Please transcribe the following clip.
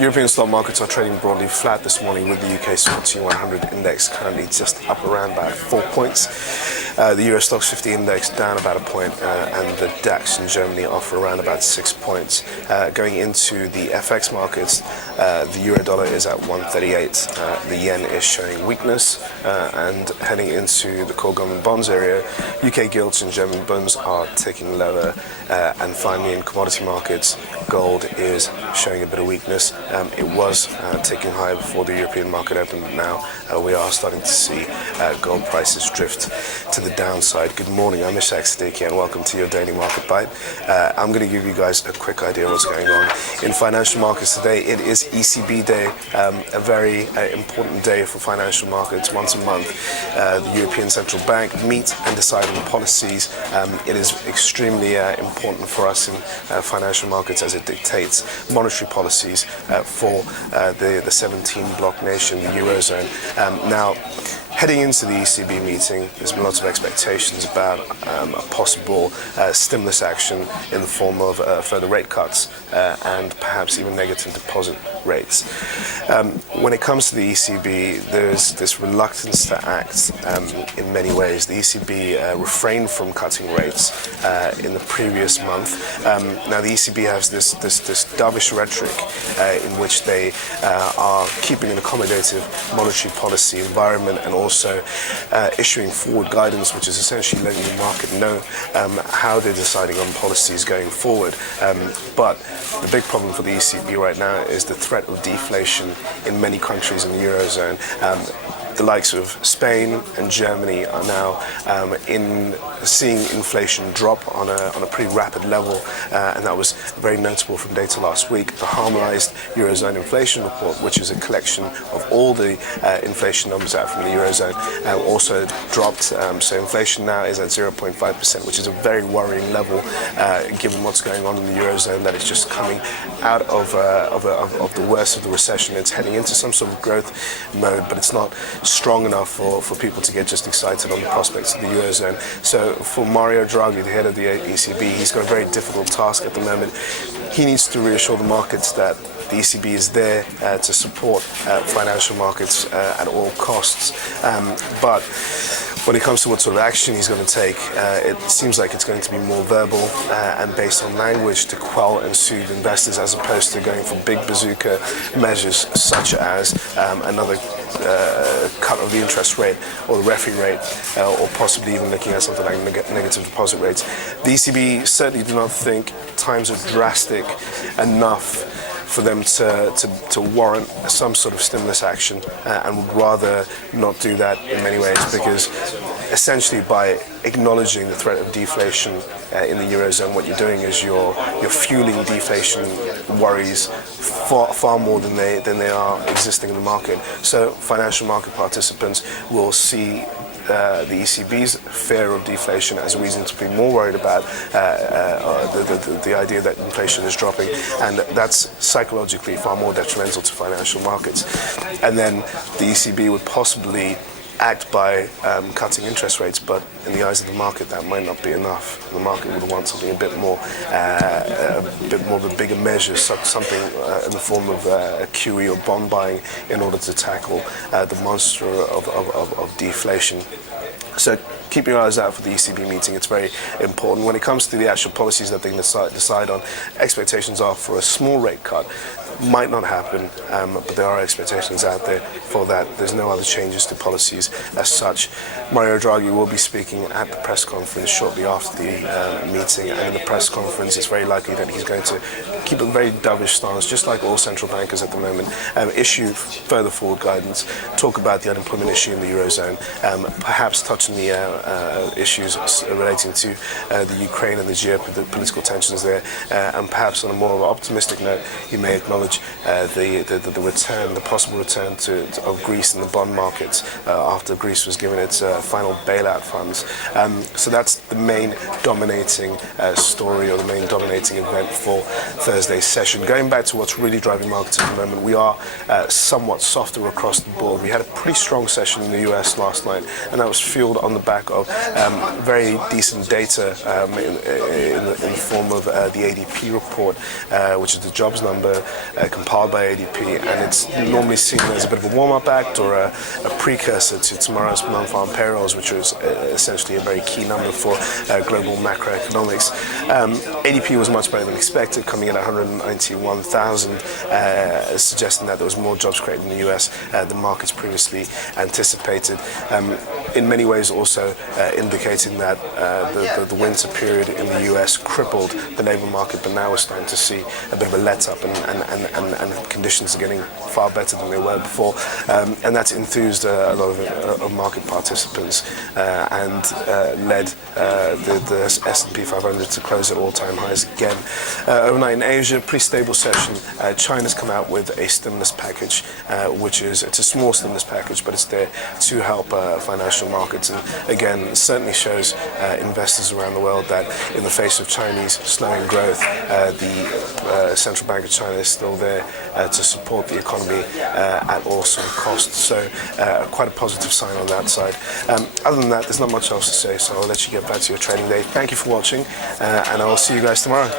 European stock markets are trading broadly flat this morning, with the UK FTSE 100 index currently just up around about 4 points. The Euro Stoxx 50 index down about a point, and the DAX in Germany off around about 6 points. Going into the FX markets, the euro dollar is at 138. The yen is showing weakness, and heading into the core government bonds area, UK gilts and German bonds are ticking lower, and finally in commodity markets, gold is showing a bit of weakness. It was ticking higher before the European market opened, but now we are starting to see gold prices drift to the downside. Good morning, I'm Ishaq Siddiqui, and welcome to your Daily Market Bite. I'm going to give you guys a quick idea of what's going on in financial markets today. It is ECB Day, a very important day for financial markets. Once a month, the European Central Bank meet and decide on policies. It is extremely important for us in financial markets, as it dictates monetary policies for the 17 bloc nation, the Eurozone. Now, heading into the ECB meeting, there's been lots of expectations about a possible stimulus action in the form of further rate cuts and perhaps even negative deposit rates. When it comes to the ECB, there's this reluctance to act in many ways. The ECB refrained from cutting rates in the previous month. Now, the ECB has this dovish rhetoric in which they are keeping an accommodative monetary policy environment, and also issuing forward guidance, which is essentially letting the market know how they're deciding on policies going forward. But the big problem for the ECB right now is the threat of deflation in many countries in the Eurozone. The likes of Spain and Germany are now seeing inflation drop on a pretty rapid level, and that was very notable from data last week. The harmonized Eurozone inflation report, which is a collection of all the inflation numbers out from the Eurozone, also dropped. So inflation now is at 0.5%, which is a very worrying level, given what's going on in the Eurozone, that it's just coming out of the worst of the recession. It's heading into some sort of growth mode, but it's not strong enough for people to get just excited on the prospects of the Eurozone. So for Mario Draghi, the head of the ECB, he's got a very difficult task at the moment. He needs to reassure the markets that the ECB is there to support financial markets at all costs. But when it comes to what sort of action he's going to take, it seems like it's going to be more verbal and based on language to quell and soothe investors, as opposed to going for big bazooka measures such as another cut of the interest rate or the refi rate, or possibly even looking at something like negative deposit rates. The ECB certainly do not think times are drastic enough for them to warrant some sort of stimulus action, and would rather not do that in many ways, because essentially by acknowledging the threat of deflation in the Eurozone, what you're doing is you're fueling deflation worries far more than they are existing in the market. So financial market participants will see the ECB's fear of deflation as a reason to be more worried about the idea that inflation is dropping, and that's psychologically far more detrimental to financial markets. And then the ECB would possibly act by cutting interest rates, but in the eyes of the market, that might not be enough. The market would want something a bit more of a bigger measure, something in the form of QE or bond buying, in order to tackle the monster of deflation. So keep your eyes out for the ECB meeting. It's very important. When it comes to the actual policies that they decide on, expectations are for a small rate cut. Might not happen, but there are expectations out there for that. There's no other changes to policies as such. Mario Draghi will be speaking at the press conference shortly after the meeting, and in the press conference it's very likely that he's going to keep a very dovish stance, just like all central bankers at the moment, issue further forward guidance, talk about the unemployment issue in the Eurozone, perhaps touch on the issues relating to the Ukraine and the geopolitical tensions there, and perhaps on a more optimistic note, he may acknowledge acknowledge the return, the possible return of Greece in the bond markets after Greece was given its final bailout funds. So that's the main dominating story, or the main dominating event for Thursday's session. Going back to what's really driving markets at the moment, we are somewhat softer across the board. We had a pretty strong session in the US last night, and that was fueled on the back of very decent data in the form of the ADP report, which is the jobs number compiled by ADP, and it's normally seen as a bit of a warm-up act or a precursor to tomorrow's non-farm payrolls, which is essentially a very key number for global macroeconomics. ADP was much better than expected, coming in at 191,000, suggesting that there was more jobs created in the US than markets previously anticipated. In many ways also indicating that the winter period in the US crippled the labour market, but now we're starting to see a bit of a let-up, and conditions are getting far better than they were before, and that's enthused a lot of market participants and led the S&P 500 to close at all-time highs again. Overnight in Asia, pretty stable session. China's come out with a stimulus package, it's a small stimulus package, but it's there to help financial markets, and again certainly shows investors around the world that in the face of Chinese slowing growth, the Central Bank of China is still there to support the economy at all sort of costs. So quite a positive sign on that side. Other than that, there's not much else to say, so I'll let you get back to your trading day. Thank you for watching, and I'll see you guys tomorrow.